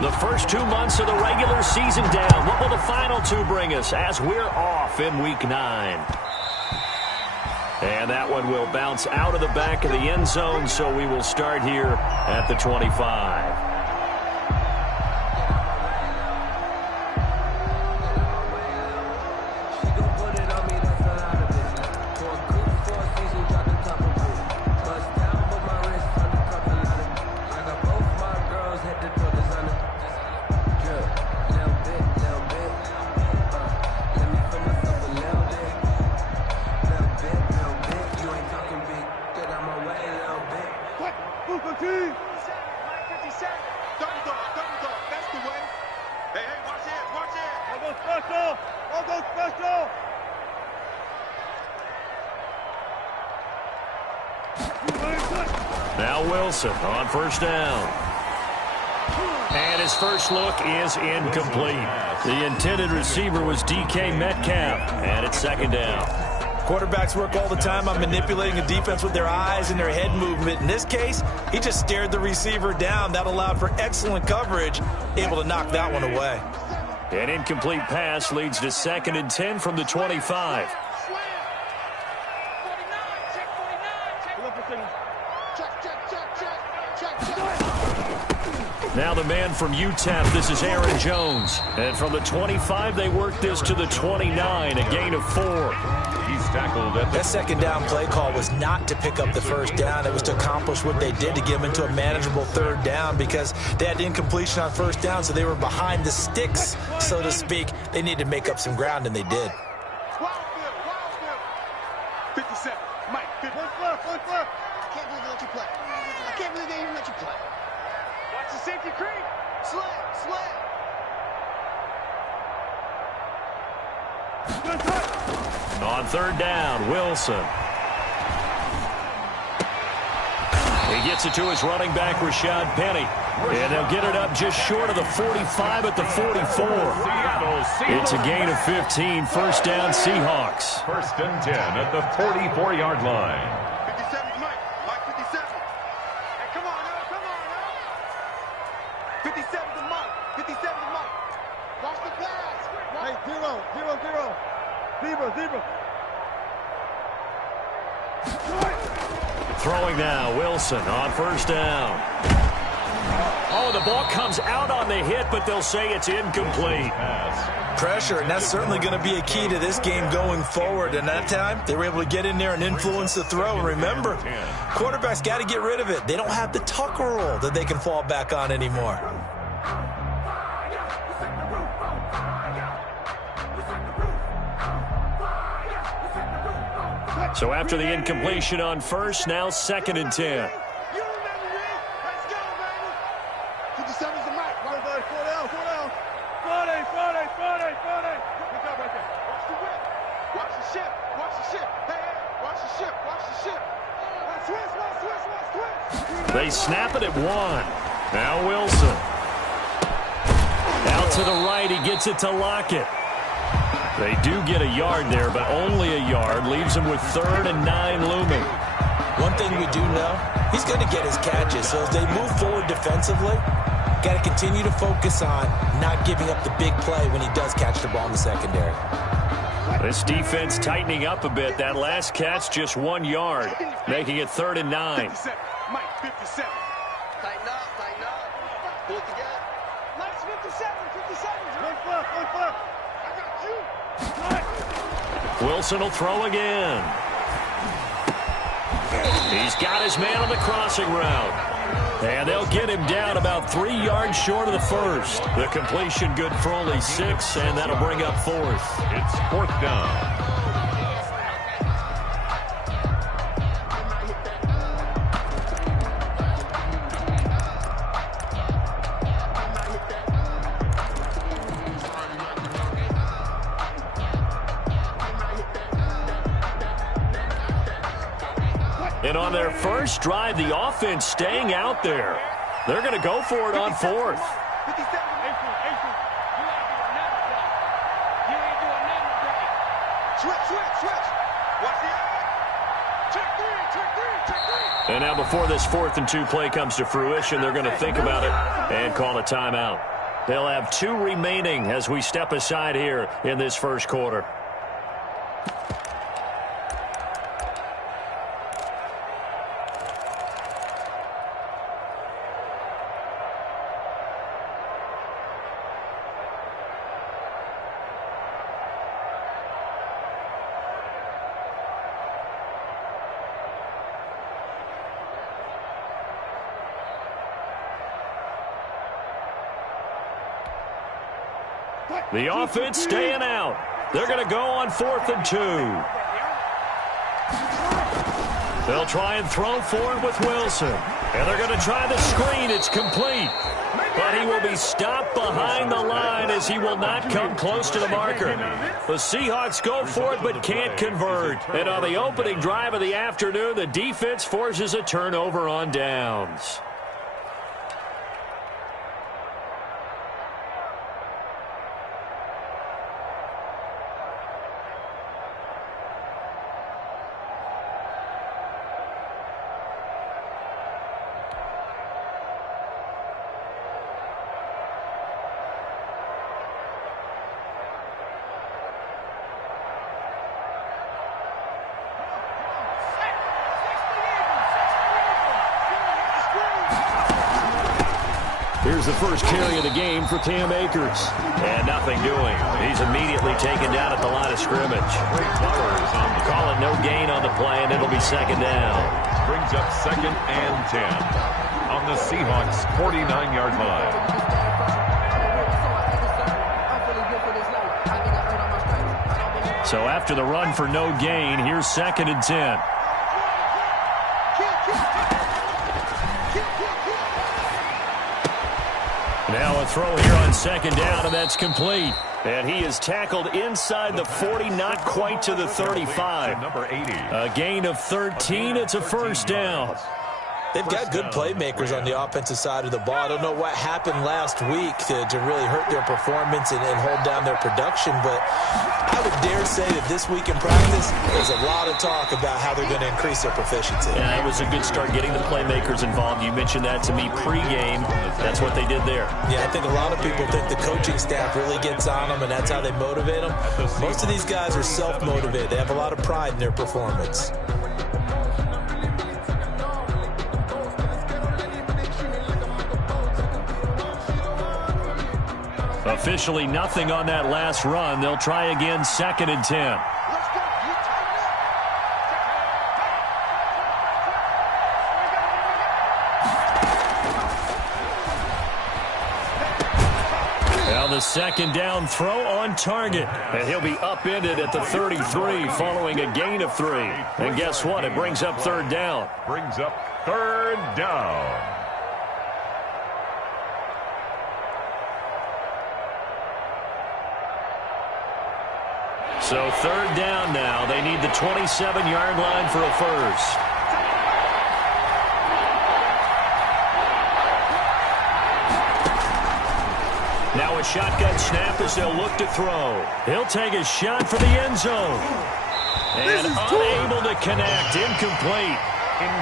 The first 2 months of the regular season down. What will the final 2 bring us as we're off in Week 9? And that one will bounce out of the back of the end zone, so we will start here at the 25. Now Wilson on first down. And his first look is incomplete. The intended receiver was DK Metcalf, and it's second down. Quarterbacks work all the time on manipulating a defense with their eyes and their head movement. In this case, he just stared the receiver down. That allowed for excellent coverage, able to knock that one away. An incomplete pass leads to 2nd and 10 from the 25. Now the man from UTEP, this is Aaron Jones. And from the 25, they work this to the 29, a gain of 4. He's tackled at that second down play call was not to pick up the first down. It was to accomplish what they did to get them into a manageable third down because they had incompletion on first down, so they were behind the sticks, so to speak. They needed to make up some ground, and they did. 57, Mike, 50. I can't believe they let you play. I can't believe they even let you play. Watch the safety creep. Slam. On third down, Wilson. He gets it to his running back, Rashad Penny. And they'll get it up just short of the 45 at the 44. It's a gain of 15. First down, Seahawks. 1st and 10 at the 44-yard line. 57, Mike 57. Hey, come on now. 57 to Mike. 57 to Mike. Watch the pass. Hey, 0. Zebra. Throwing now, Wilson on first down. Oh, the ball comes out on the hit, but they'll say it's incomplete. Pressure, and that's certainly going to be a key to this game going forward. And that time, they were able to get in there and influence the throw. And remember, quarterbacks got to get rid of it. They don't have the Tucker rule that they can fall back on anymore. So after the incompletion on first, now 2nd and 10. You remember me. Let's go, baby. 57's the Mike. 4 down. 40. Good job right there. Watch the whip. Watch the ship. Hey, watch the ship. Switch. They snap it at 1. Now Wilson. Out to the right, he gets it to Lockett. They do get a yard there, but only a yard. Leaves them with 3rd and 9 looming. One thing we do know, he's going to get his catches. So as they move forward defensively, got to continue to focus on not giving up the big play when he does catch the ball in the secondary. This defense tightening up a bit. That last catch, just 1 yard, making it 3rd and 9. 57, Mike 57. Tighten up. Pull it together. Mike's 57. One flip. I got you. Wilson will throw again. He's got his man on the crossing route. And they'll get him down about 3 yards short of the first. The completion good for only 6, and that'll bring up 4th. It's 4th down. And on their first drive, the offense staying out there. They're going to go for it on 4th. Switch. Watch the eye. Check three. And now before this 4th and 2 play comes to fruition, they're going to think about it and call a timeout. They'll have 2 remaining as we step aside here in this first quarter. The offense staying out. They're going to go on 4th and 2. They'll try and throw for it with Wilson. And they're going to try the screen. It's complete. But he will be stopped behind the line as he will not come close to the marker. The Seahawks go for it but can't convert. And on the opening drive of the afternoon, the defense forces a turnover on downs. Here's the first carry of the game for Cam Akers. And nothing doing. He's immediately taken down at the line of scrimmage. Call it no gain on the play, and it'll be 2nd down. Brings up 2nd and 10 on the Seahawks' 49-yard line. So after the run for no gain, here's 2nd and 10. Now a throw here on 2nd down, and that's complete. And he is tackled inside the 40, not quite to the 35. Number 80. A gain of 13. It's a 1st down. They've got good playmakers on the offensive side of the ball. I don't know what happened last week to really hurt their performance and hold down their production, but I would dare say that this week in practice, there's a lot of talk about how they're going to increase their proficiency. Yeah, it was a good start getting the playmakers involved. You mentioned that to me pregame. That's what they did there. Yeah, I think a lot of people think the coaching staff really gets on them, and that's how they motivate them. Most of these guys are self-motivated. They have a lot of pride in their performance. Officially nothing on that last run. They'll try again, 2nd and 10. Now the 2nd down throw on target. And he'll be upended at the 33 following a gain of 3. And guess what? It brings up 3rd down. Brings up 3rd down. So 3rd down now. They need the 27-yard line for a first. Now a shotgun snap as they'll look to throw. He'll take a shot for the end zone. And unable to connect. Incomplete.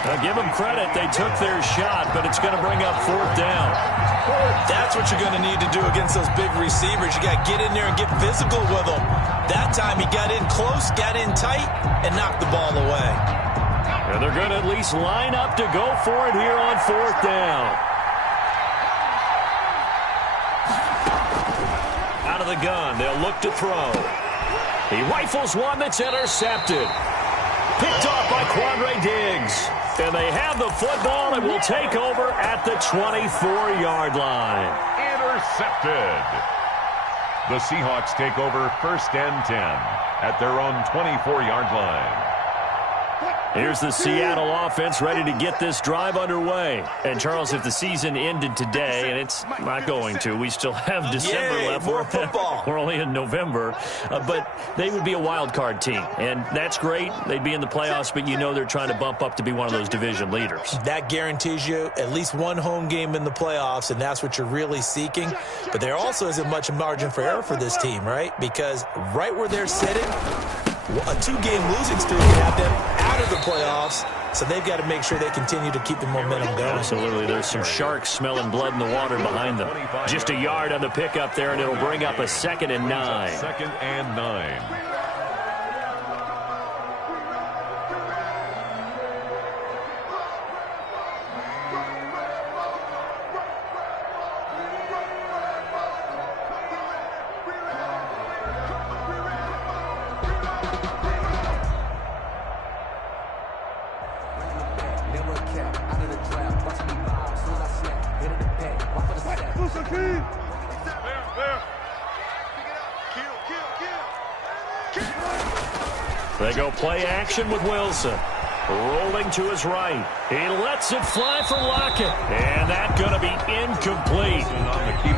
Now give them credit. They took their shot, but it's going to bring up 4th down. That's what you're going to need to do against those big receivers. You got to get in there and get physical with them. That time he got in close, got in tight, and knocked the ball away. And they're going to at least line up to go for it here on 4th down. Out of the gun, they'll look to throw. He rifles one that's intercepted. Picked off by Quandre Diggs. And they have the football and will take over at the 24-yard line. Intercepted. The Seahawks take over 1st and 10 at their own 24-yard line. Here's the Seattle offense ready to get this drive underway. And, Charles, if the season ended today, and it's not going to, we still have December left. More football. We're only in November. But they would be a wild card team. And that's great. They'd be in the playoffs, but you know they're trying to bump up to be one of those division leaders. That guarantees you at least one home game in the playoffs, and that's what you're really seeking. But there also isn't much margin for error for this team, right? Because right where they're sitting, a 2-game losing streak would have them out of the playoffs. So they've got to make sure they continue to keep the momentum going. Absolutely. There's some sharks smelling blood in the water behind them. Just a yard on the pickup there, and it'll bring up a 2nd and 9. 2nd and 9. They go play action with Wilson. Rolling to his right. He lets it fly for Lockett. And that's going to be incomplete.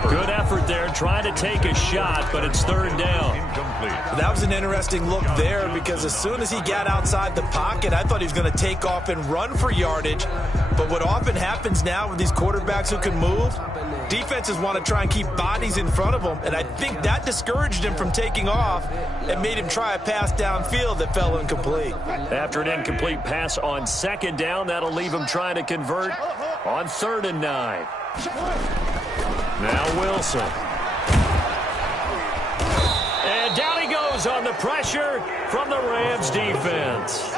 Good effort there trying to take a shot, but it's 3rd down. That was an interesting look there because as soon as he got outside the pocket, I thought he was going to take off and run for yardage. But what often happens now with these quarterbacks who can move, defenses want to try and keep bodies in front of them, and I think that discouraged him from taking off and made him try a pass downfield that fell incomplete. After an incomplete pass on 2nd down, that'll leave him trying to convert on 3rd and 9. Now Wilson. And down he goes on the pressure from the Rams defense.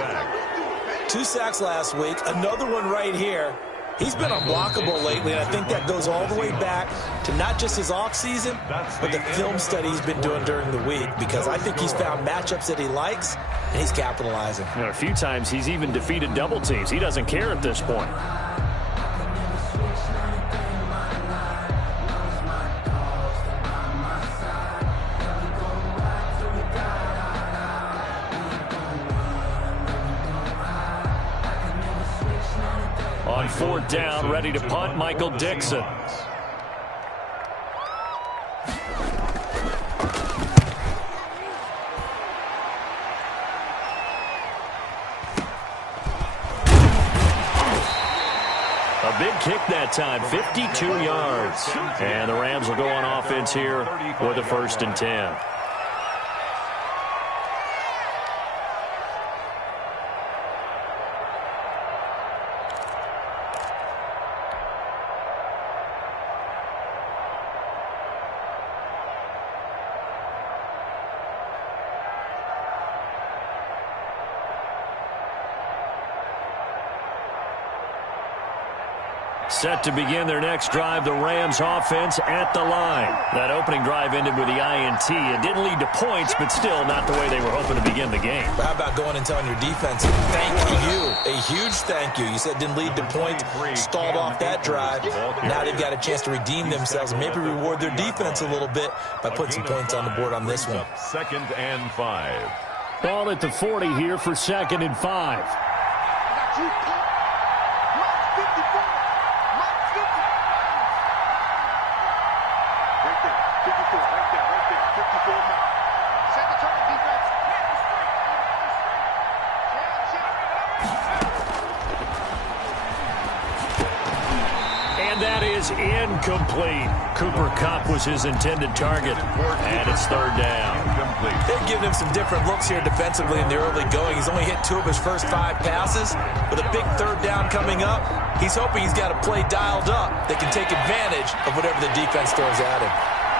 2 sacks last week, another one right here. He's been unblockable lately, and I think that goes all the way back to not just his offseason, but the film study he's been doing during the week, because I think he's found matchups that he likes, and he's capitalizing. You know, a few times he's even defeated double teams. He doesn't care at this point. On 4th down, ready to punt, Michael Dixon. A big kick that time, 52 yards. And the Rams will go on offense here with a 1st and 10. Set to begin their next drive, the Rams offense at the line. That opening drive ended with the INT. It didn't lead to points, but still not the way they were hoping to begin the game. But how about going and telling your defense, thank you, a huge thank you. You said it didn't lead to points, stalled off that drive. Now they've got a chance to redeem themselves and maybe reward their defense a little bit by putting some points on the board on this one. 2nd and 5. Ball at the 40 here for 2nd and 5. Incomplete. Cooper Kupp was his intended target, and it's 3rd down. They've given him some different looks here defensively in the early going. He's only hit 2 of his first 5 passes. With a big 3rd down coming up, he's hoping he's got a play dialed up that can take advantage of whatever the defense throws at him.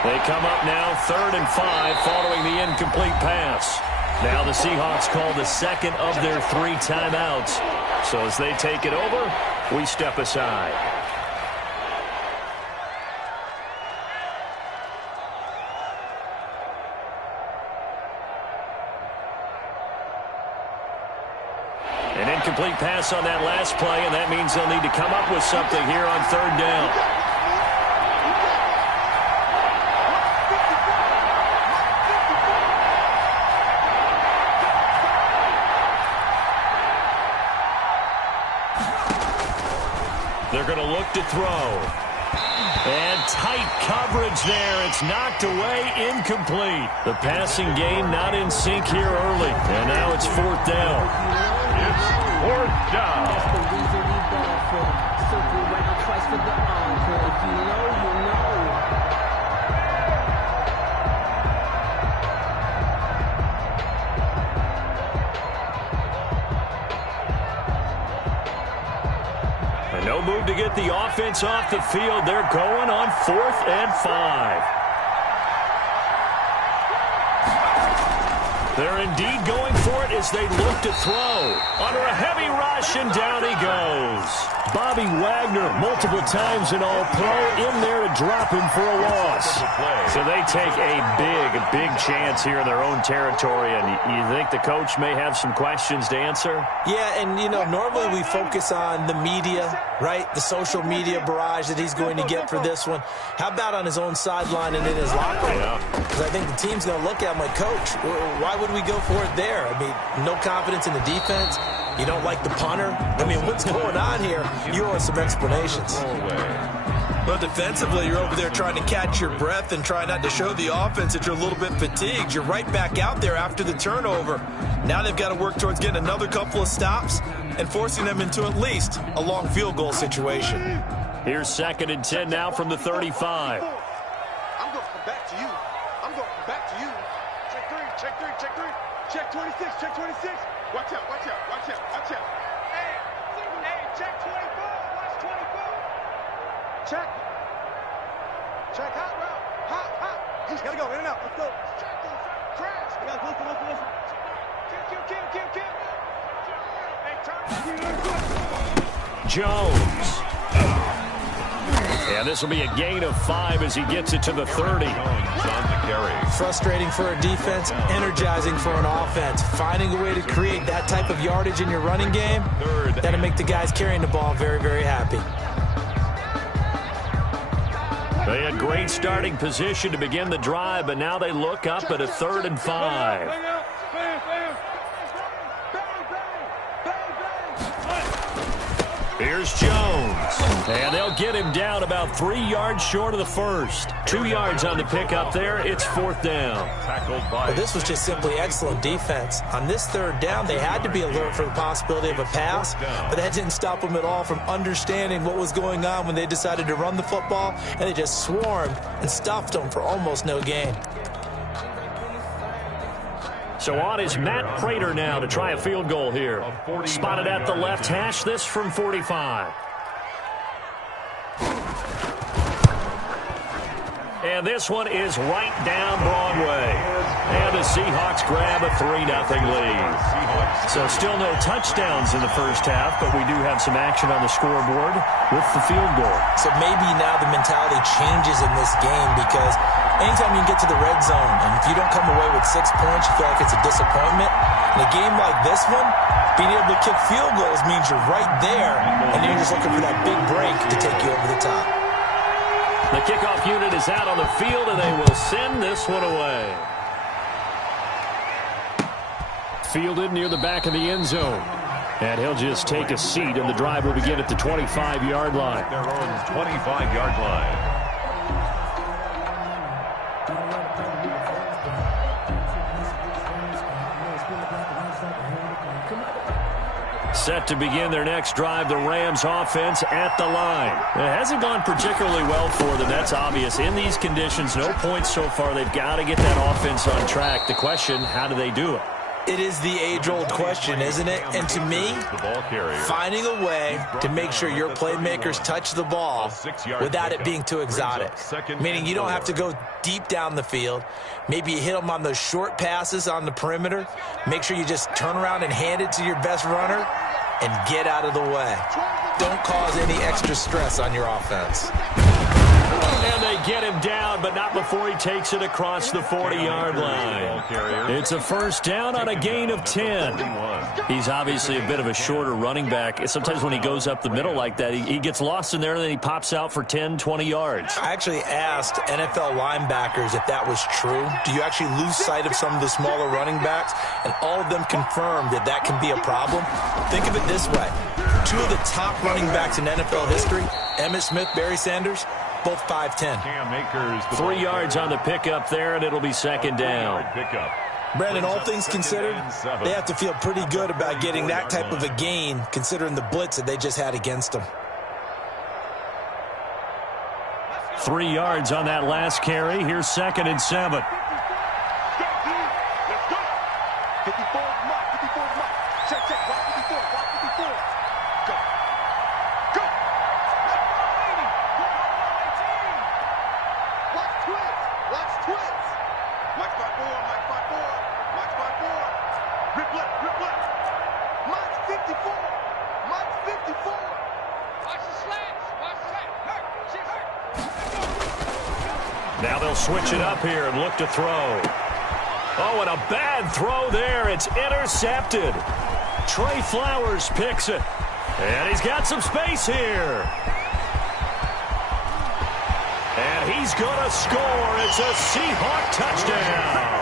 They come up now 3rd and 5 following the incomplete pass. Now the Seahawks call the 2nd of their 3 timeouts. So as they take it over, we step aside. An incomplete pass on that last play, and that means they'll need to come up with something here on 3rd down. They're going to look to throw. And tight coverage there. It's knocked away, incomplete. The passing game not in sync here early. And now it's 4th down. It's 4th down. That's the reason we ball for. Circle right twice for the encore. If you know, you know. move to get the offense off the field. They're going on 4th and 5. They're indeed going for it as they look to throw. Under a heavy rush, and down he goes. Bobby Wagner, multiple times an All-Pro, in there to drop him for a loss. So they take a big chance here in their own territory, and you think the coach may have some questions to answer? Yeah, and, normally we focus on the media, right? The social media barrage that he's going to get for this one. How about on his own sideline and in his locker room? Because I think the team's going to look at him like, Coach, why would we go for it there? I mean, no confidence in the defense. You don't like the punter? I mean, what's going on here? You owe us some explanations. Well, defensively, you're over there trying to catch your breath and try not to show the offense that you're a little bit fatigued. You're right back out there after the turnover. Now they've got to work towards getting another couple of stops and forcing them into at least a long field goal situation. Here's 2nd and 10 now from the 35. I'm going to come back to you. I'm going to come back to you. Check 3, check 3, check 3. Check 26, check 26. Watch out, watch out, watch out, watch out. Hey, check 24. Watch 24. Check. Check hot route. Hot. He's got to go in and out. Let's go. Crash. We got to listen. Kill. Hey, turn. Jones. Yeah, this will be a gain of 5 as he gets it to the 30. Frustrating for a defense, energizing for an offense. Finding a way to create that type of yardage in your running game, that'll make the guys carrying the ball very, very happy. They had great starting position to begin the drive, but now they look up at a 3rd and 5. Here's Jones, and they'll get him down about 3 yards short of the first. 2 yards on the pickup there. It's 4th down. Well, this was just simply excellent defense. On this 3rd down, they had to be alert for the possibility of a pass, but that didn't stop them at all from understanding what was going on when they decided to run the football, and they just swarmed and stuffed them for almost no gain. So on is Matt Prater now to try a field goal here. Spotted at the left hash, this from 45. And this one is right down Broadway. And the Seahawks grab a 3-0 lead. So still no touchdowns in the first half, but we do have some action on the scoreboard with the field goal. So maybe now the mentality changes in this game because anytime you can get to the red zone, and if you don't come away with 6 points, you feel like it's a disappointment. In a game like this one, being able to kick field goals means you're right there, and then you're just looking for that big break to take you over the top. The kickoff unit is out on the field, and they will send this one away. Fielded near the back of the end zone. And he'll just take a seat, and the drive will begin at the 25-yard line. Their own 25-yard line. Set to begin their next drive, the Rams offense at the line. It hasn't gone particularly well for them, that's obvious. In these conditions, no points so far. They've got to get that offense on track. The question, how do they do it? It is the age-old question, isn't it? And to me, finding a way to make sure your playmakers touch the ball without it being too exotic. Meaning you don't have to go deep down the field. Maybe you hit them on those short passes on the perimeter. Make sure you just turn around and hand it to your best runner and get out of the way. Don't cause any extra stress on your offense. And they get him down, but not before he takes it across the 40-yard line. It's a first down on a gain of 10. He's obviously a bit of a shorter running back. Sometimes when he goes up the middle like that, he gets lost in there, and then he pops out for 10, 20 yards. I actually asked NFL linebackers if that was true. Do you actually lose sight of some of the smaller running backs? And all of them confirmed that that can be a problem. Think of it this way. 2 of the top running backs in NFL history, Emmitt Smith, Barry Sanders, both 5'10". 3 yards on the pickup there, and it'll be second down. Brandon, all things considered, they have to feel pretty good about getting that type of a gain, considering the blitz that they just had against them. 3 yards on that last carry. Here's 2nd and 7. Watch twits. Watch by four. Watch by four. Watch by four. Rip left. Rip left. Mike's 54. Mike's 54. Watch the slants. Watch the slants. Hurt. She's hurt. Now they'll switch it up here and look to throw. Oh, and a bad throw there. It's intercepted. Trey Flowers picks it. And he's got some space here. And he's going to score. It's a Seahawk touchdown.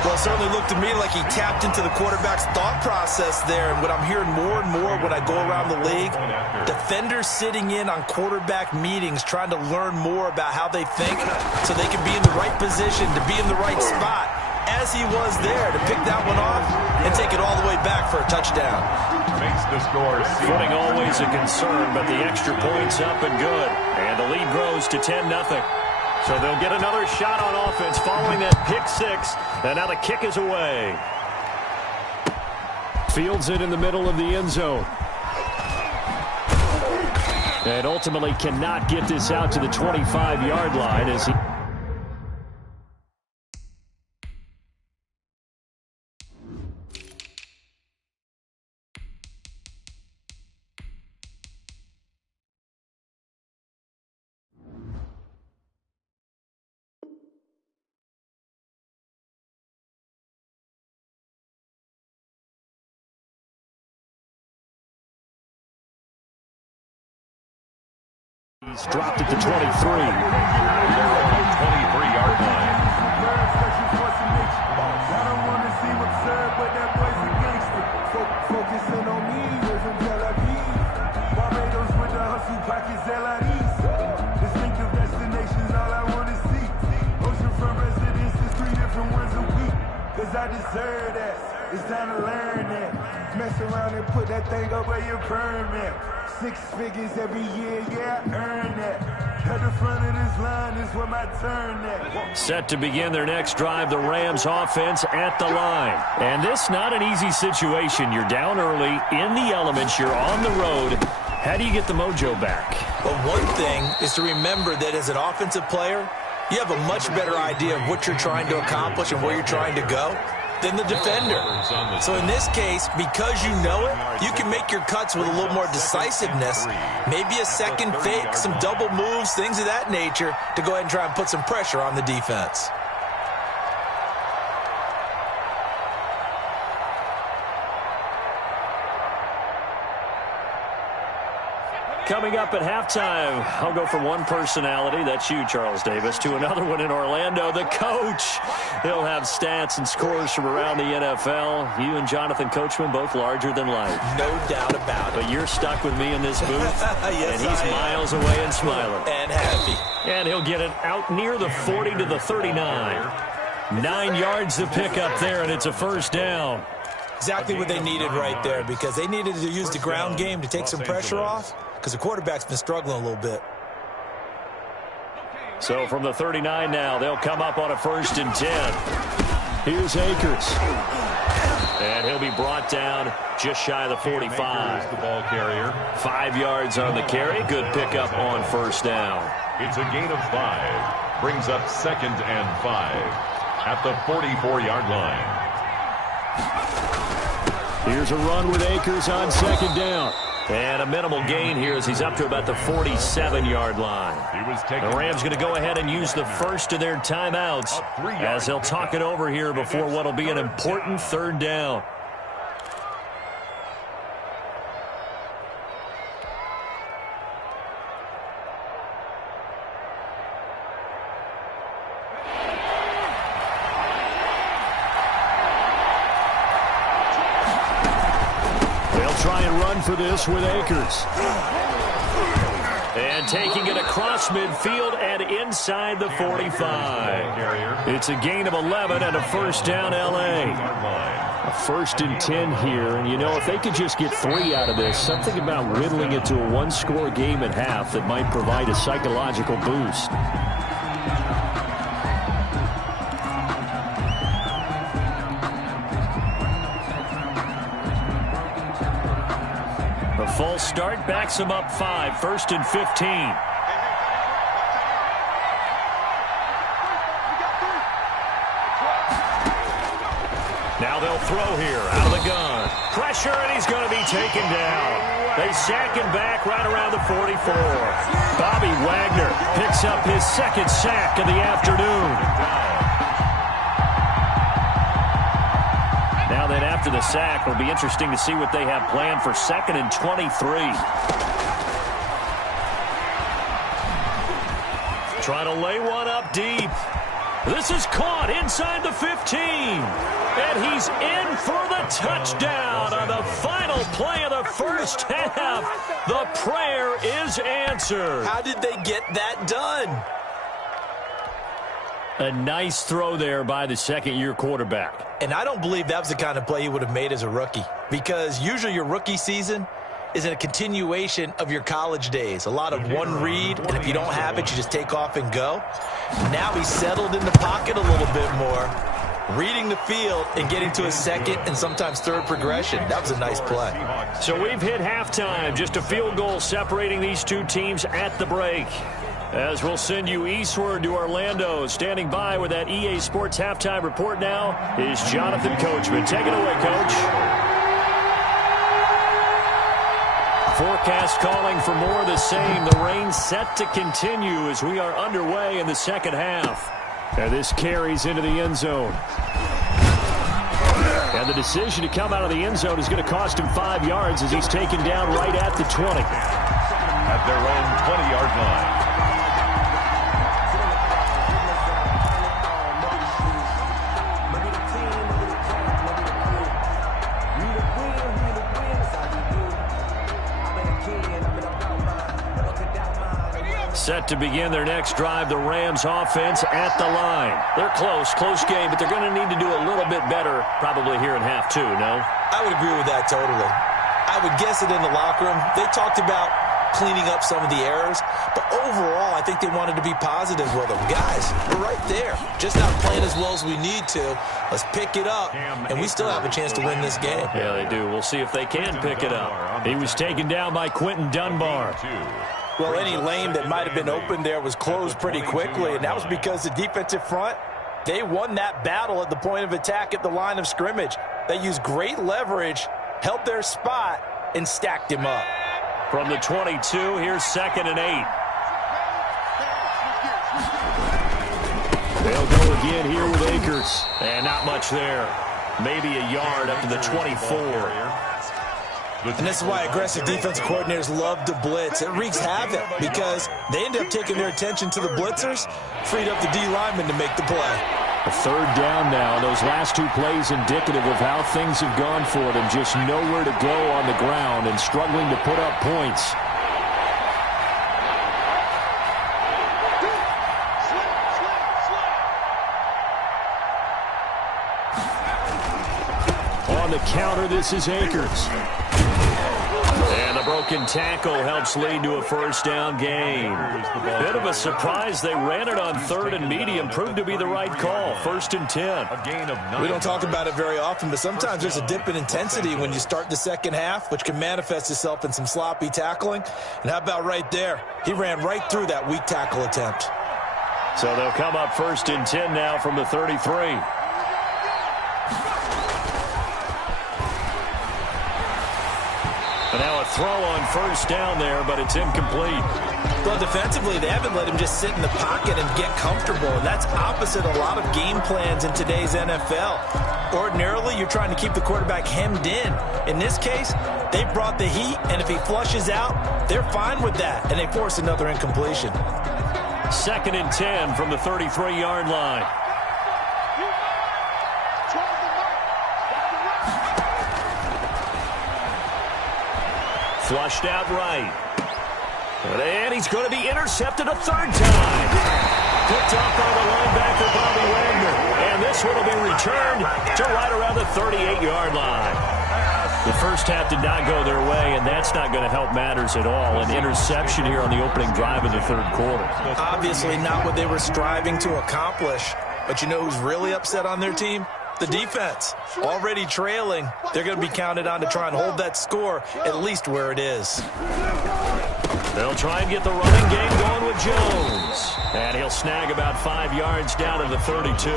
Well, it certainly looked to me like he tapped into the quarterback's thought process there. And what I'm hearing more and more when I go around the league, defenders sitting in on quarterback meetings trying to learn more about how they think so they can be in the right position to be in the right spot, as he was there to pick that one off and take it all the way back for a touchdown. Makes the score. Footing always a concern, but the extra point's up and good. And the lead grows to 10-0. So they'll get another shot on offense following that pick six. And now the kick is away. Fields it in the middle of the end zone. And ultimately cannot get this out to the 25-yard line as he... He's dropped it to 23. 23-yard line. Focusing on me, live in Tel Aviv. Barbados with the hustle pockets, LIDs. Distinctive destinations, all I want to see. Oceanfront residences, 3 different ones a week. Cause I deserve that. It's time to learn that. Mess around and put that thing up where your permit. 6 figures every year, yeah, I earn that. At the front of this line is where my turn at. Set to begin their next drive, the Rams offense at the line. And this not an easy situation. You're down early, in the elements, you're on the road. How do you get the mojo back? Well, one thing is to remember that as an offensive player, you have a much better idea of what you're trying to accomplish and where you're trying to go than the defender. So in this case, because you know it, you can make your cuts with a little more decisiveness, maybe a second fake, some double moves, things of that nature, to go ahead and try and put some pressure on the defense. Coming up at halftime, I'll go from one personality, that's you, Charles Davis, to another one in Orlando, the coach. He'll have stats and scores from around the NFL. You and Jonathan Coachman, both larger than life. No doubt about it. But you're stuck with me in this booth, yes, and he's miles away and smiling. And happy. And he'll get it out near the 40 to the 39. 9 yards to pick up there, and it's a first down. Exactly what they needed right there, because they needed to use the ground game to take some pressure off, because the quarterback's been struggling a little bit. So from the 39 now, they'll come up on a 1st and 10. Here's Akers. And he'll be brought down just shy of the 45. The ball carrier. 5 yards on the carry. Good pickup on 1st down. It's a gain of 5. Brings up 2nd and 5 at the 44-yard line. Here's a run with Akers on 2nd down. And a minimal gain here as he's up to about the 47-yard line. The Rams going to go ahead and use the first of their timeouts as they'll talk it over here before what will be an important 3rd down. Try and run for this with Akers. And taking it across midfield and inside the 45. It's a gain of 11 and a 1st down, L.A. A 1st and 10 here. And, you know, if they could just get 3 out of this, something about whittling it to a 1-score game at half that might provide a psychological boost. A false start backs him up 5. 1st and 15. Now they'll throw here out of the gun. Pressure, and he's going to be taken down. They sack him back right around the 44. Bobby Wagner picks up his second sack of the afternoon. Now then, after the sack, it'll be interesting to see what they have planned for 2nd and 23. Trying to lay one up deep. This is caught inside the 15. And he's in for the touchdown on the final play of the first half. The prayer is answered. How did they get that done? A nice throw there by the second-year quarterback. And I don't believe that was the kind of play he would have made as a rookie, because usually your rookie season is a continuation of your college days. A lot of one read, and if you don't have it, you just take off and go. Now he's settled in the pocket a little bit more, reading the field and getting to a second and sometimes third progression. That was a nice play. So we've hit halftime. Just a field goal separating these two teams at the break. As we'll send you eastward to Orlando. Standing by with that EA Sports halftime report now is Jonathan Coachman. Take it away, Coach. Forecast calling for more of the same. The rain set to continue as we are underway in the second half. And this carries into the end zone. And the decision to come out of the end zone is going to cost him 5 yards as he's taken down right at the 20. At their own 20-yard line. Set to begin their next drive, the Rams offense at the line. They're close game, but they're going to need to do a little bit better probably here in half two, no? I would agree with that totally. I would guess it in the locker room. They talked about cleaning up some of the errors, but overall I think they wanted to be positive with them. Guys, we're right there. Just not playing as well as we need to. Let's pick it up, and we still have a chance to win this game. Yeah, they do. We'll see if they can pick it up. He was taken down by Quentin Dunbar. Well, any lane that might have been open there was closed pretty quickly, and that was because the defensive front, they won that battle at the point of attack at the line of scrimmage. They used great leverage, held their spot, and stacked him up. From the 22, here's 2nd and 8. They'll go again here with Akers. And not much there. Maybe a yard up to the 24. And this is why aggressive defensive coordinators love to blitz. It wreaks havoc because they end up taking their attention to the blitzers, freed up the D lineman to make the play. A 3rd down now. Those last 2 plays indicative of how things have gone for them. Just nowhere to go on the ground and struggling to put up points. On the counter, this is Akers. And a broken tackle helps lead to a 1st down gain. Bit of a surprise. They ran it on 3rd and medium. Proved to be the right call. 1st and 10. A gain of 9. We don't talk about it very often, but sometimes there's a dip in intensity when you start the second half, which can manifest itself in some sloppy tackling. And how about right there? He ran right through that weak tackle attempt. So they'll come up 1st and 10 now from the 33. And now a throw on 1st down there, but it's incomplete. Well, defensively, they haven't let him just sit in the pocket and get comfortable, and that's opposite a lot of game plans in today's NFL. Ordinarily, you're trying to keep the quarterback hemmed in. In this case, they brought the heat, and if he flushes out, they're fine with that, and they force another incompletion. 2nd and 10 from the 33-yard line. Flushed out right. And he's going to be intercepted a 3rd time. Picked up by the linebacker, Bobby Wagner. And this one will be returned to right around the 38-yard line. The first half did not go their way, and that's not going to help matters at all. An interception here on the opening drive of the 3rd quarter. Obviously not what they were striving to accomplish. But you know who's really upset on their team? The defense. Already trailing. They're going to be counted on to try and hold that score at least where it is. They'll try and get the running game going with Jones. And he'll snag about 5 yards down to the 32.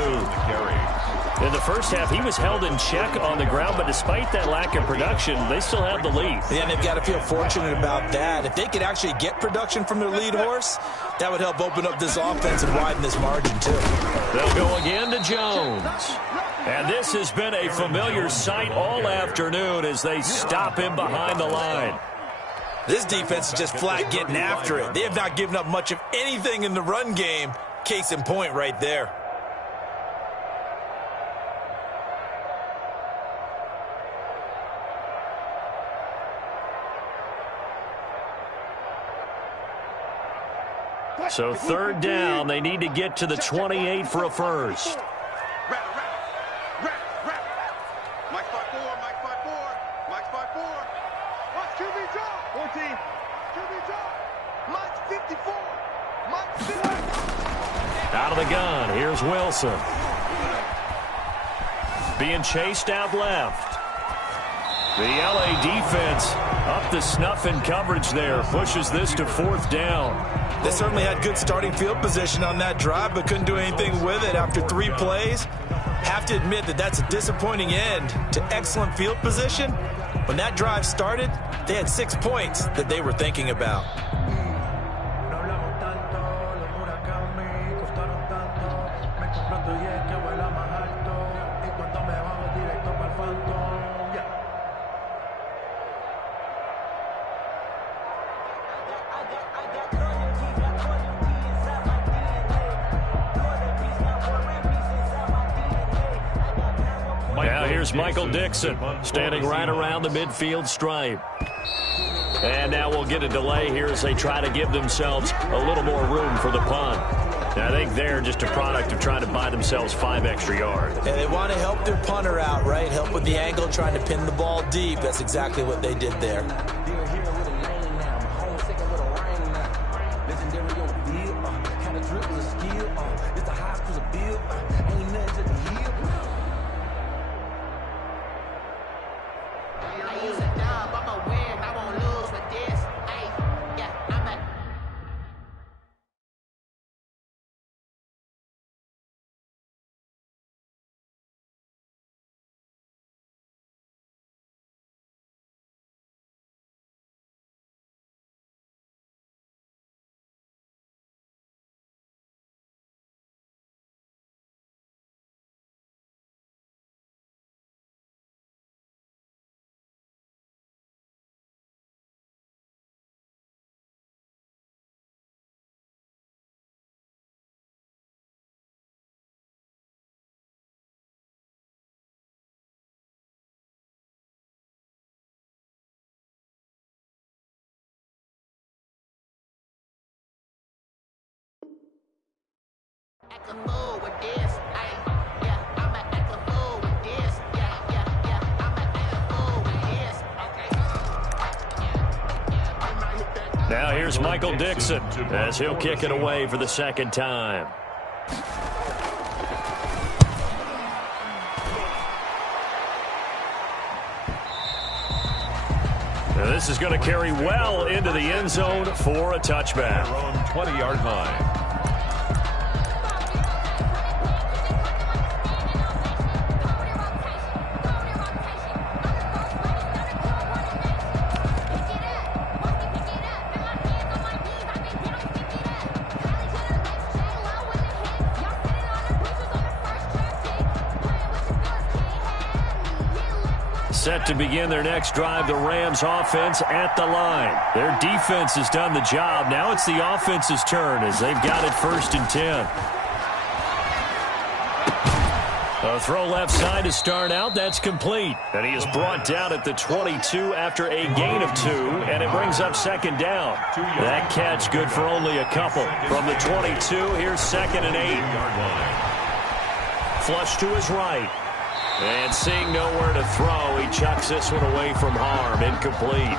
In the first half, he was held in check on the ground, but despite that lack of production, they still have the lead. Yeah, they've got to feel fortunate about that. If they could actually get production from their lead horse, that would help open up this offense and widen this margin, too. They'll go again to Jones. And this has been a familiar sight all afternoon as they stop him behind the line. This defense is just flat getting after it. They have not given up much of anything in the run game. Case in point right there. So third down, they need to get to the 28 for a first. Mike 5-4, Mike 5-4, Mike 5-4. Watch QB draw. 14. QB draw. Mike 54. Mike 50. Out of the gun, here's Wilson. Being chased out left. The LA defense up the snuff in coverage there. Pushes this to fourth down. They certainly had good starting field position on that drive, but couldn't do anything with it after 3 plays. Have to admit that that's a disappointing end to excellent field position. When that drive started, they had 6 points that they were thinking about. Michael Dixon standing right around the midfield stripe. And now we'll get a delay here as they try to give themselves a little more room for the punt. Now, I think they're just a product of trying to buy themselves 5 extra yards. And they want to help their punter out, right? Help with the angle, trying to pin the ball deep. That's exactly what they did there. Now here's Michael Dixon as he'll kick it away for the second time. Now this is going to carry well into the end zone for a touchback. Their own 20-yard line. Set to begin their next drive, the Rams offense at the line. Their defense has done the job. Now it's the offense's turn as they've got it 1st and 10. A throw left side to start out. That's complete. And he is brought down at the 22 after a gain of 2, and it brings up 2nd down. That catch good for only a couple. From the 22, here's 2nd and 8. Flush to his right. And seeing nowhere to throw, he chucks this one away from harm. Incomplete.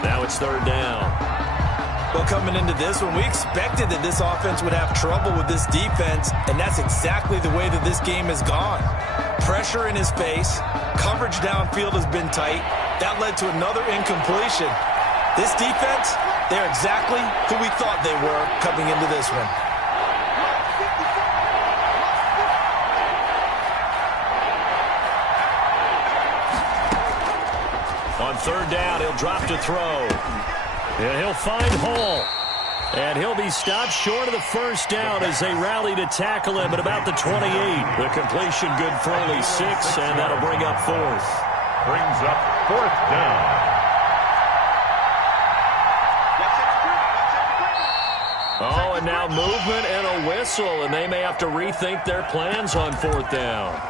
Now it's 3rd down. Well, coming into this one, we expected that this offense would have trouble with this defense, and that's exactly the way that this game has gone. Pressure in his face. Coverage downfield has been tight. That led to another incompletion. This defense, They're exactly who we thought they were coming into this one. On third down, he'll drop to throw. And he'll find Hall. And he'll be stopped short of the first down as they rally to tackle him at about the 28. The completion good for only 6, and that'll bring up fourth. Brings up fourth down. Oh, and now movement and a whistle, and they may have to rethink their plans on fourth down.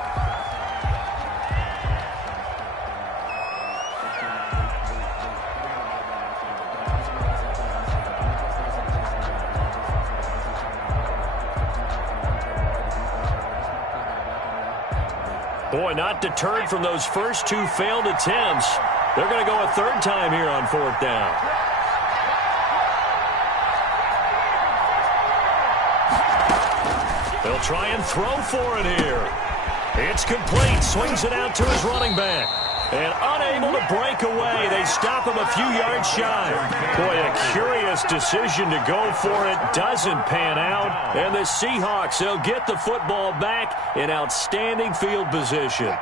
Boy, not deterred from those first 2 failed attempts. They're going to go a third time here on fourth down. They'll try and throw for it here. It's complete. Swings it out to his running back. And unable to break away. They stop him a few yards shy. Boy, a curious decision to go for it. Doesn't pan out. And the Seahawks, they'll get the football back in outstanding field position.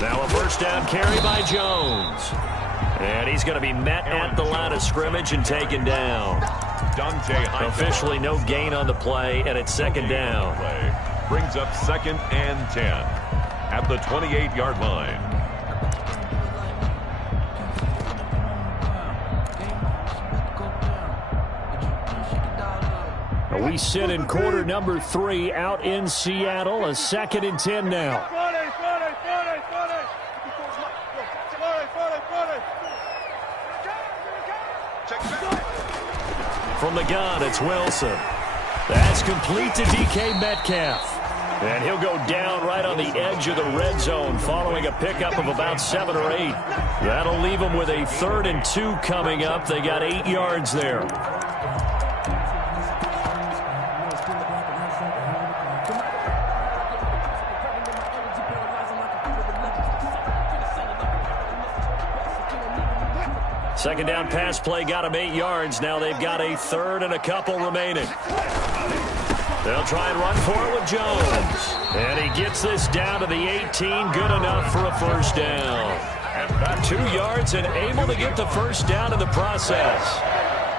Now a first down carry by Jones. And he's going to be met at the line of scrimmage and taken down. Officially no gain on the play, and it's second down. Brings up 2nd and 10 at the 28-yard line. We sit in quarter number 3 out in Seattle. A 2nd and 10 now. From the gun, it's Wilson. That's complete to DK Metcalf. And he'll go down right on the edge of the red zone following a pickup of about 7 or 8. That'll leave them with a 3rd and 2 coming up. They got 8 yards there. Second down pass play got him 8 yards. Now they've got a 3rd and a couple remaining. They'll try and run for it with Jones. And he gets this down to the 18. Good enough for a first down. 2 yards and able to get the first down in the process.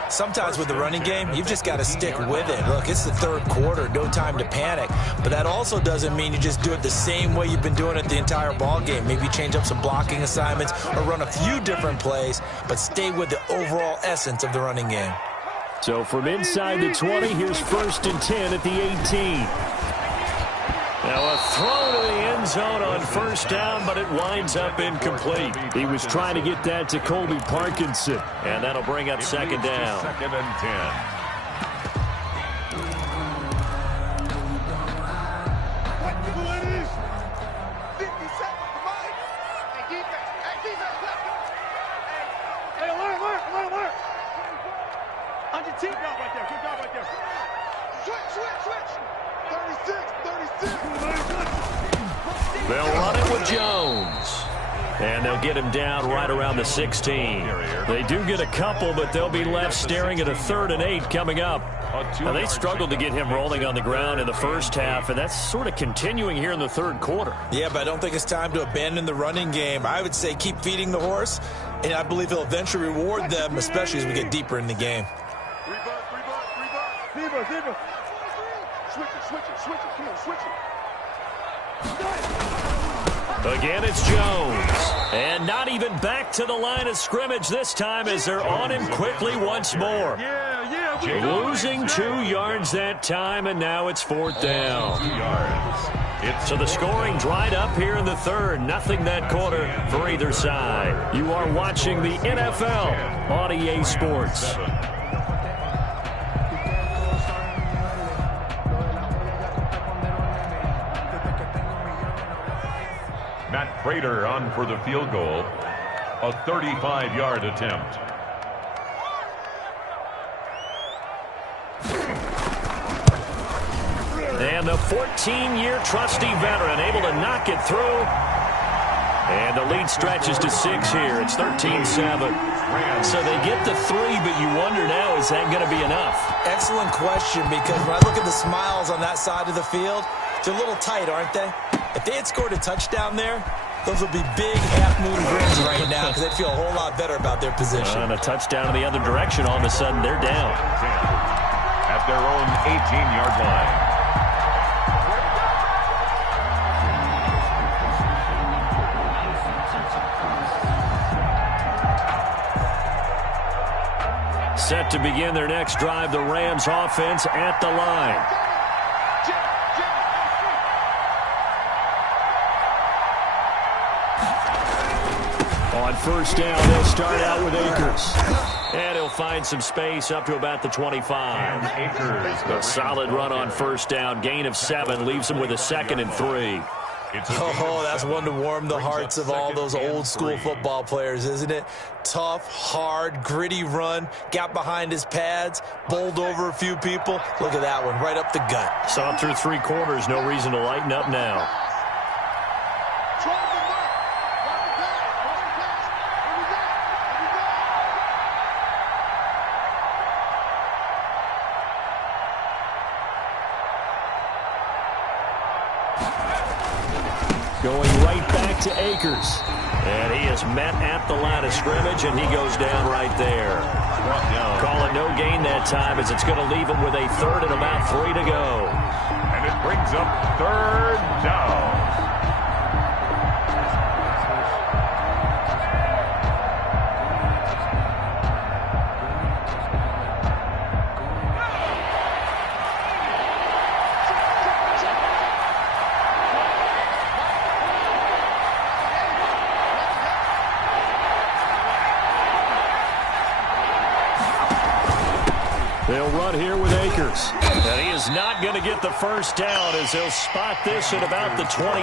Sometimes with the running game, you've just got to stick with it. Look, it's the 3rd quarter, no time to panic. But that also doesn't mean you just do it the same way you've been doing it the entire ball game. Maybe change up some blocking assignments or run a few different plays, but stay with the overall essence of the running game. So from inside the 20, here's 1st and 10 at the 18. Now a throw to the end zone on first down, but it winds up incomplete. He was trying to get that to Colby Parkinson, and that'll bring up second down. 2nd and 10. They'll run it with Jones. And they'll get him down right around the 16. They do get a couple, but they'll be left staring at a 3rd and 8 coming up. Now, they struggled to get him rolling on the ground in the first half, and that's sort of continuing here in the 3rd quarter. Yeah, but I don't think it's time to abandon the running game. I would say keep feeding the horse, and I believe he'll eventually reward them, especially as we get deeper in the game. Again, it's Jones. And not even back to the line of scrimmage this time as they're on him quickly once more. Losing 2 yards that time, and now it's 4th down. 2 yards. So the scoring dried up here in the 3rd. Nothing that quarter for either side. You are watching the NFL on EA Sports. Matt Prater on for the field goal. A 35-yard attempt. 14-year trusty veteran able to knock it through. And the lead stretches to 6 here. It's 13-7. So they get the 3, but you wonder now, is that going to be enough? Excellent question, because when I look at the smiles on that side of the field, they're a little tight, aren't they? If they had scored a touchdown there, those would be big half-moon grins right now because they'd feel a whole lot better about their position. And a touchdown in the other direction, all of a sudden they're down. At their own 18-yard line. Set to begin their next drive, the Rams offense at the line. On first down, they'll start out with Akers. And he'll find some space up to about the 25. A solid run on first down. Gain of 7 leaves him with a 2nd and 3. Oh, that's one to warm the hearts of all those old-school football players, isn't it? Tough, hard, gritty run. Got behind his pads, bowled over a few people. Look at that one, right up the gut. Saw him through 3 quarters. No reason to lighten up now. Going right back to Akers. And he is met at the line of scrimmage, and he goes down right there. Call it no gain that time, as it's going to leave him with a 3rd and about 3 to go. And it brings up 3rd down. They'll run here with Akers. And he is not going to get the first down, as they'll spot this at about the 28.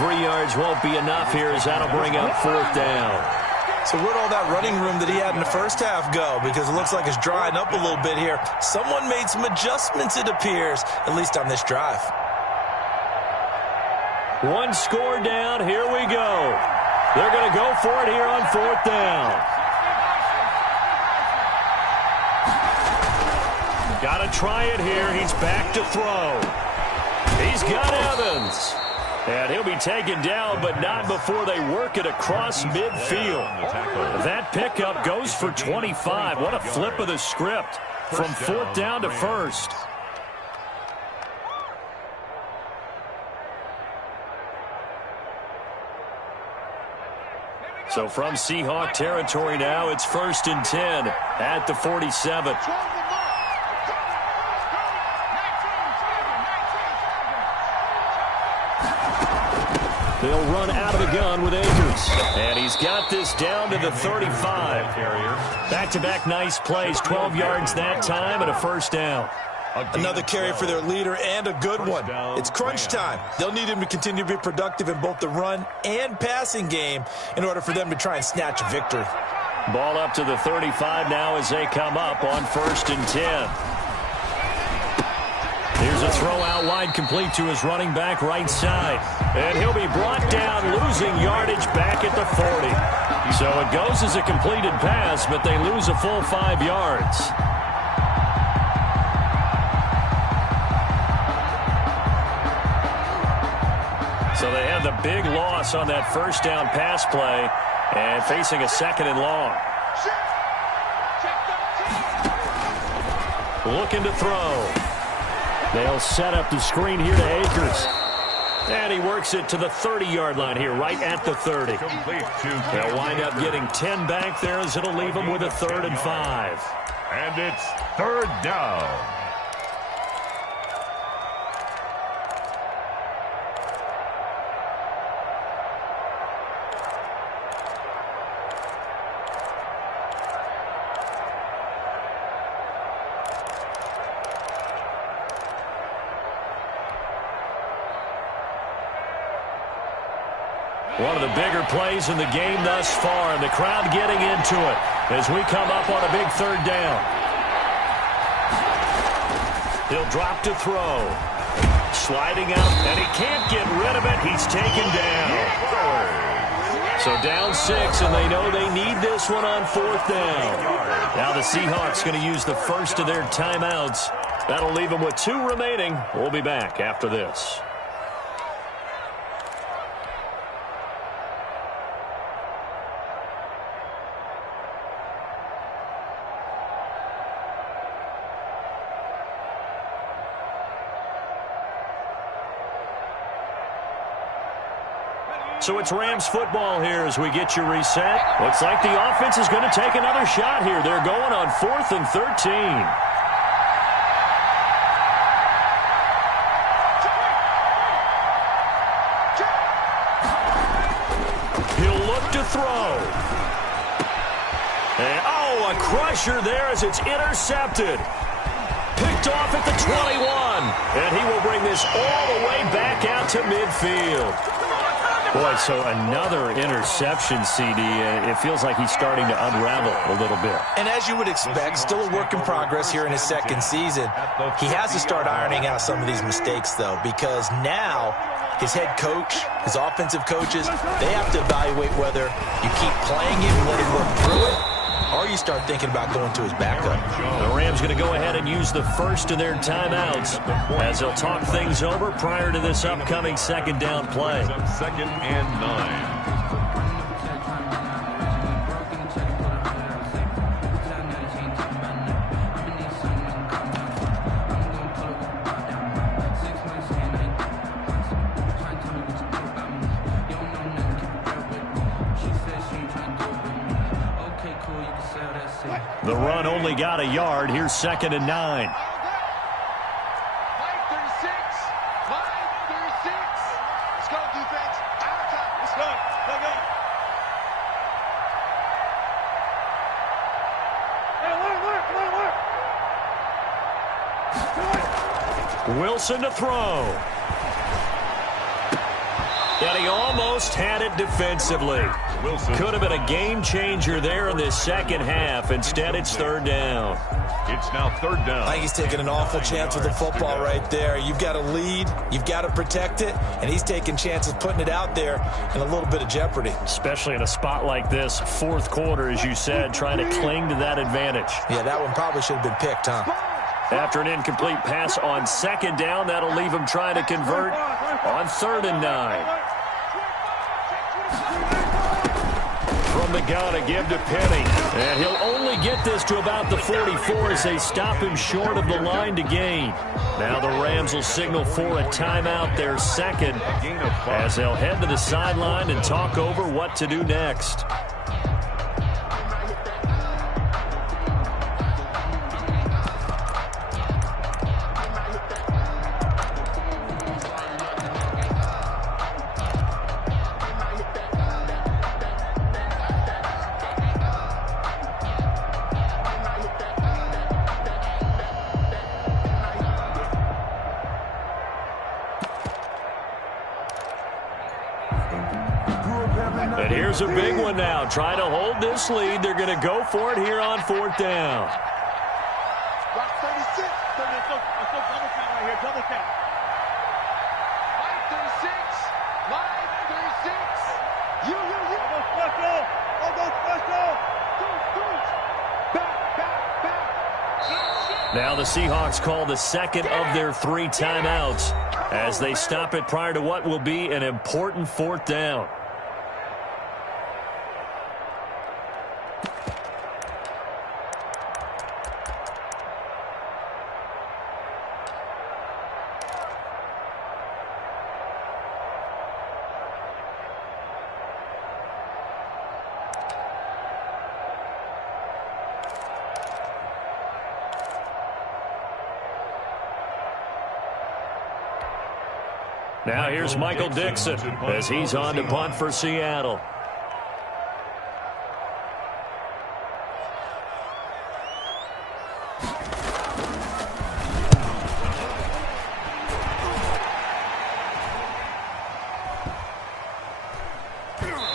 3 yards won't be enough here, as that'll bring up 4th down. So where'd all that running room that he had in the first half go? Because it looks like it's drying up a little bit here. Someone made some adjustments, it appears, at least on this drive. 1 score down. Here we go. They're going to go for it here on 4th down. Got to try it here. He's back to throw. He's got Evans. And he'll be taken down, but not before they work it across midfield. That pickup goes for 25. What a flip of the script from 4th down to 1st. So from Seahawk territory now, it's 1st and 10 at the 47. They'll run out of the gun with Akers. And he's got this down to the 35. Back-to-back nice plays, 12 yards that time, and a 1st down. Another carry for their leader, and a good one. It's crunch time. They'll need him to continue to be productive in both the run and passing game in order for them to try and snatch a victory. Ball up to the 35 now as they come up on 1st and 10. Here's a throw out wide, complete to his running back right side. And he'll be brought down, losing yardage back at the 40. So it goes as a completed pass, but they lose a full 5 yards. So they have the big loss on that 1st down pass play and facing a 2nd and long. Looking to throw. They'll set up the screen here to Akers. And he works it to the 30-yard line here, right at the 30. They'll wind up getting 10 back there, as it'll leave them with a 3rd and 5. And it's 3rd down. One of the bigger plays in the game thus far, and the crowd getting into it as we come up on a big 3rd down. He'll drop to throw. sliding out, and he can't get rid of it. He's taken down. So down 6, and they know they need this one on 4th down. Now the Seahawks going to use the first of their timeouts. That'll leave them with 2 remaining. We'll be back after this. So it's Rams football here as we get you reset. Looks like the offense is going to take another shot here. They're going on 4th and 13. He'll look to throw. And, oh, a crusher there as it's intercepted. Picked off at the 21. And he will bring this all the way back out to midfield. Boy, so another interception, CD. It feels like he's starting to unravel a little bit. And as you would expect, still a work in progress here in his second season. He has to start ironing out some of these mistakes, though, because now his head coach, his offensive coaches, they have to evaluate whether you keep playing him and let him work through it, or you start thinking about going to his backup. The Rams going to go ahead and use the first of their timeouts as they'll talk things over prior to this upcoming 2nd down play. 2nd and 9. The run only got a yard. Here's 2nd and 9. 5:36. 5:36. Let's go, defense. Out time. Let's go. Go, go. Hey, work. Wilson to throw. And he almost had it defensively. Could have been a game changer there in this second half. Instead, it's 3rd down. It's now 3rd down. I think he's taking an awful chance with the football right there. You've got to lead, you've got to protect it, and he's taking chances putting it out there in a little bit of jeopardy. Especially in a spot like this, 4th quarter, as you said, trying to cling to that advantage. Yeah, that one probably should have been picked, huh? After an incomplete pass on 2nd down, that'll leave him trying to convert on 3rd and 9. From the gun, a give to Penny. And he'll only get this to about the 44 as they stop him short of the line to gain. Now the Rams will signal for a timeout, their 2nd, as they'll head to the sideline and talk over what to do next. And here's a big one now. Trying to hold this lead. They're going to go for it here on 4th down. Rock 36. Let's go double count right here. Double count. 5:36. 5:36. You. Almost special. Back. Now the Seahawks call the 2nd of their 3 timeouts as they stop it prior to what will be an important 4th down. Now here's Michael Dixon as he's on to punt for Seattle.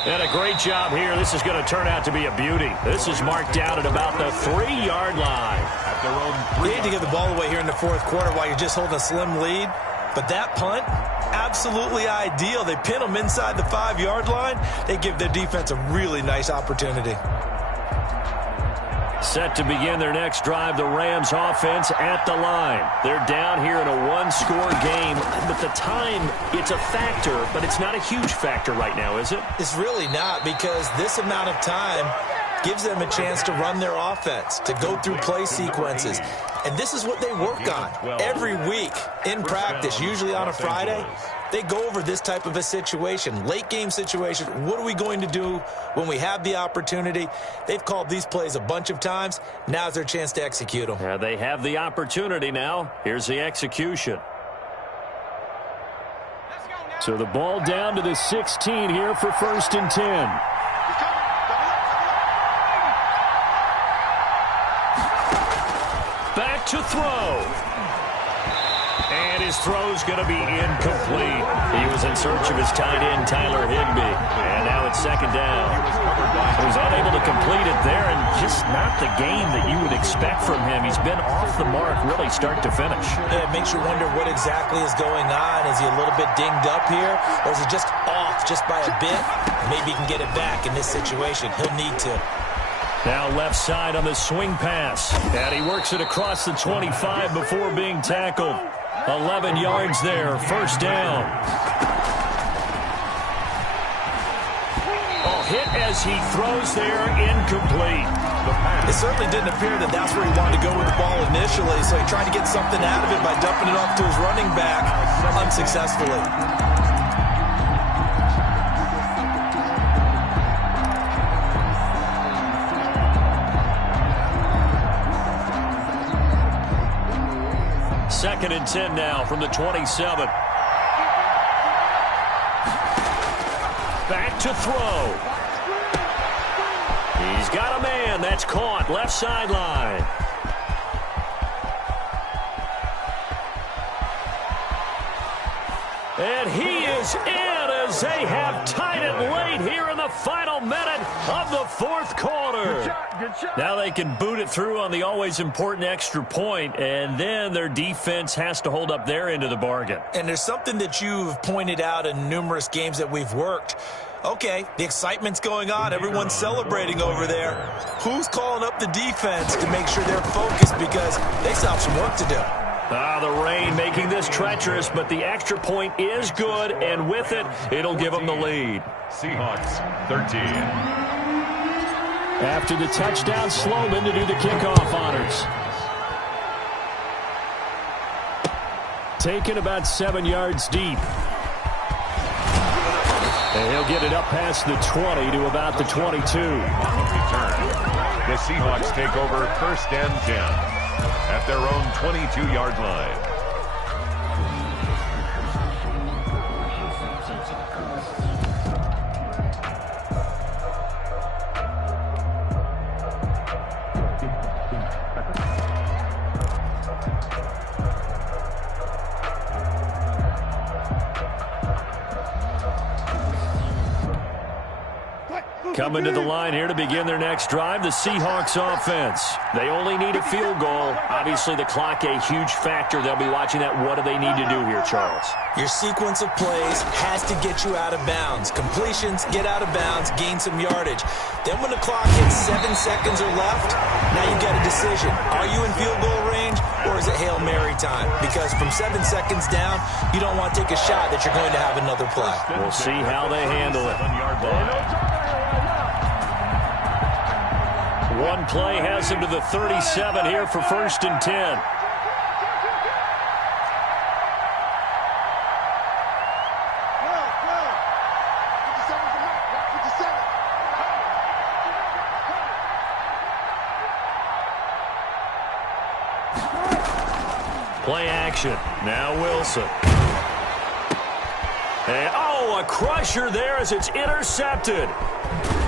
And a great job here. This is going to turn out to be a beauty. This is marked down at about the 3-yard line. You need to give the ball away here in the 4th quarter while you're just holding a slim lead. But that punt, absolutely ideal. They pin them inside the 5-yard line. They give their defense a really nice opportunity. Set to begin their next drive, the Rams offense at the line. They're down here in a one-score game. But the time, it's a factor, but it's not a huge factor right now, is it? It's really not, because this amount of time gives them a chance to run their offense, to go through play sequences. And this is what they work on every week in practice, usually on a Friday. They go over this type of a situation, late game situation. What are we going to do when we have the opportunity? They've called these plays a bunch of times. Now's their chance to execute them. Yeah, they have the opportunity now. Here's the execution. So the ball down to the 16 here for 1st and 10. Back to throw. And his throw's going to be incomplete. He was in search of his tight end, Tyler Higbee. And now it's 2nd down. He was unable to complete it there, and just not the game that you would expect from him. He's been off the mark really start to finish. Yeah, it makes you wonder what exactly is going on. Is he a little bit dinged up here, or is he just off just by a bit? Maybe he can get it back in this situation. He'll need to. Now left side on the swing pass. And he works it across the 25 before being tackled. 11 yards there, 1st down. Oh, hit as he throws there, incomplete. It certainly didn't appear that that's where he wanted to go with the ball initially, so he tried to get something out of it by dumping it off to his running back unsuccessfully. Second and 10 now from the 27. Back to throw. He's got a man. That's caught. Left sideline. And he is in as they have tied it late here in the final minute of the 4th quarter. Now they can boot it through on the always important extra point, and then their defense has to hold up their end of the bargain. And there's something that you've pointed out in numerous games that we've worked. Okay, the excitement's going on. Everyone's celebrating over there. Who's calling up the defense to make sure they're focused, because they still have some work to do? The rain making this treacherous, but the extra point is good, and with it, it'll give them the lead. Seahawks 13. After the touchdown, Sloman to do the kickoff honors. Taken about 7 yards deep. And he'll get it up past the 20 to about the 22. The Seahawks take over 1st and 10 at their own 22-yard line. Coming to the line here to begin their next drive, the Seahawks offense. They only need a field goal. Obviously, the clock a huge factor. They'll be watching that. What do they need to do here, Charles? Your sequence of plays has to get you out of bounds. Completions, get out of bounds, gain some yardage. Then when the clock hits 7 seconds or left, now you got a decision. Are you in field goal range, or is it Hail Mary time? Because from 7 seconds down, you don't want to take a shot that you're going to have another play. We'll see how they handle it. One play has him to the 37 here for 1st and 10. Play action. Now Wilson. And, a crusher there as it's intercepted.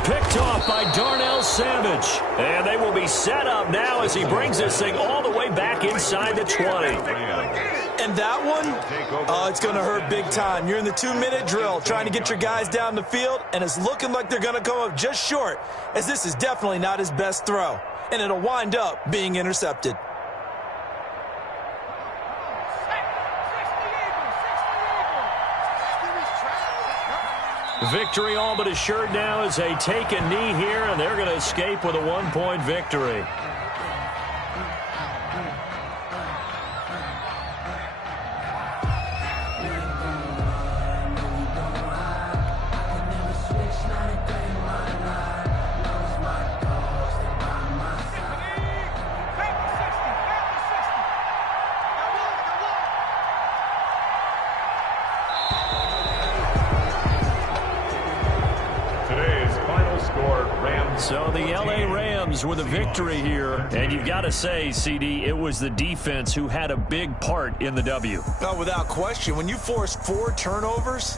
Picked off by Darnell Savage. And they will be set up now as he brings this thing all the way back inside the 20. And that one, it's going to hurt big time. You're in the 2-minute drill trying to get your guys down the field, and it's looking like they're going to come up just short, as this is definitely not his best throw. And it'll wind up being intercepted. Victory all but assured now as they take a knee here, and they're going to escape with a 1-point victory. So the L.A. Rams with a victory here. And you've got to say, CD, it was the defense who had a big part in the W. No, without question. When you force 4 turnovers,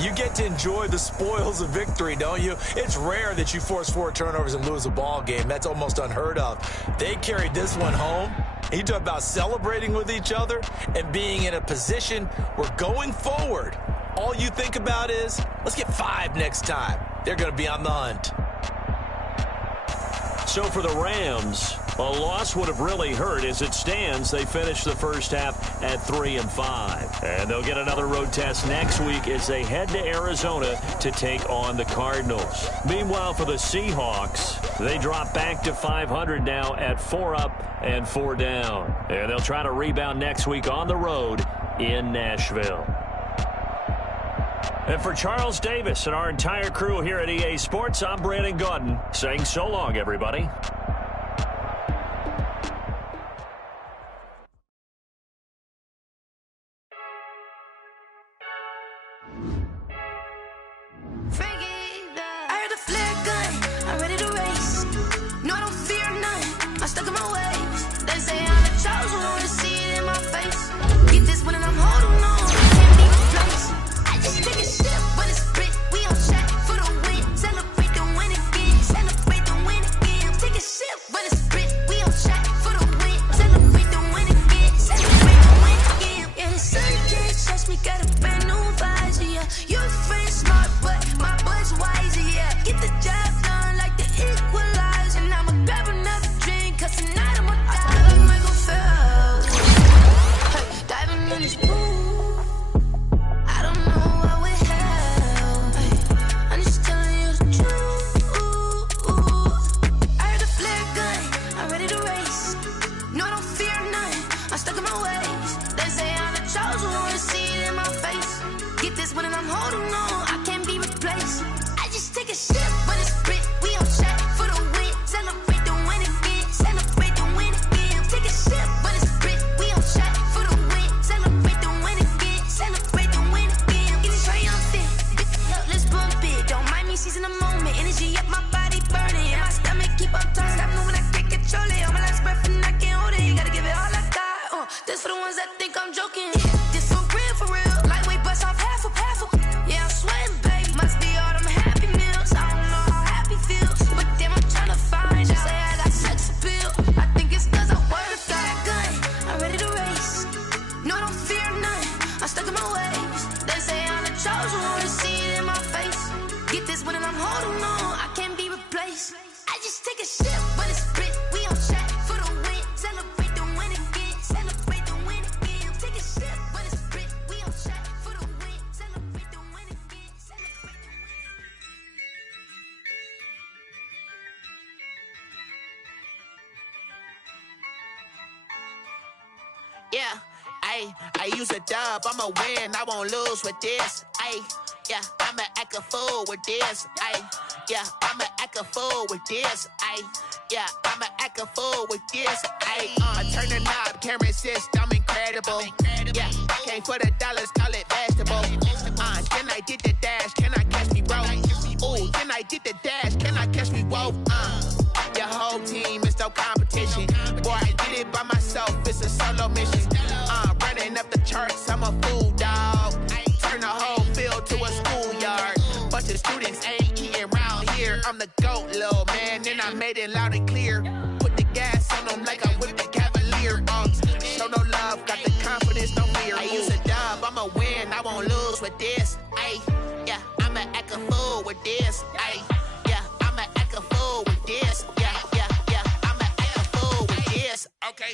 you get to enjoy the spoils of victory, don't you? It's rare that you force 4 turnovers and lose a ball game. That's almost unheard of. They carried this one home. You talk about celebrating with each other and being in a position where going forward, all you think about is, let's get 5 next time. They're going to be on the hunt. So for the Rams, a loss would have really hurt. As it stands, they finished the first half at 3-5. And they'll get another road test next week as they head to Arizona to take on the Cardinals. Meanwhile, for the Seahawks, they drop back to 500 now at 4 up and 4 down. And they'll try to rebound next week on the road in Nashville. And for Charles Davis and our entire crew here at EA Sports, I'm Brandon Gaudin saying so long, everybody. Yeah, I use a dub, I'ma win, I won't lose with this. Yeah, I'ma act a fool with this. Yeah, I'ma act a fool with this. Yeah, I'ma act a fool with this. I turn the knob, camera assist, I'm incredible. Yeah, came for the dollars, call it vegetable. Then I did the dash, can I catch me, bro? Ooh, then I did the dash, can I catch me, whoa? Your whole team is no competition. Boy, I did it by myself, it's a solo mission. Running up the charts, I'm a fool, dog. Turn the whole field to a schoolyard. Bunch of students ain't eating round here. I'm the GOAT, little man, and I made it loud and clear. Put the gas on them like I whipped the Cavalier. Show no love, got the confidence, no fear. I use a dub, I'ma win, I won't lose with this. Yeah, I'ma act a fool with this. Yeah, I'ma act a fool with this. Yeah, I'ma act a fool with this. Okay.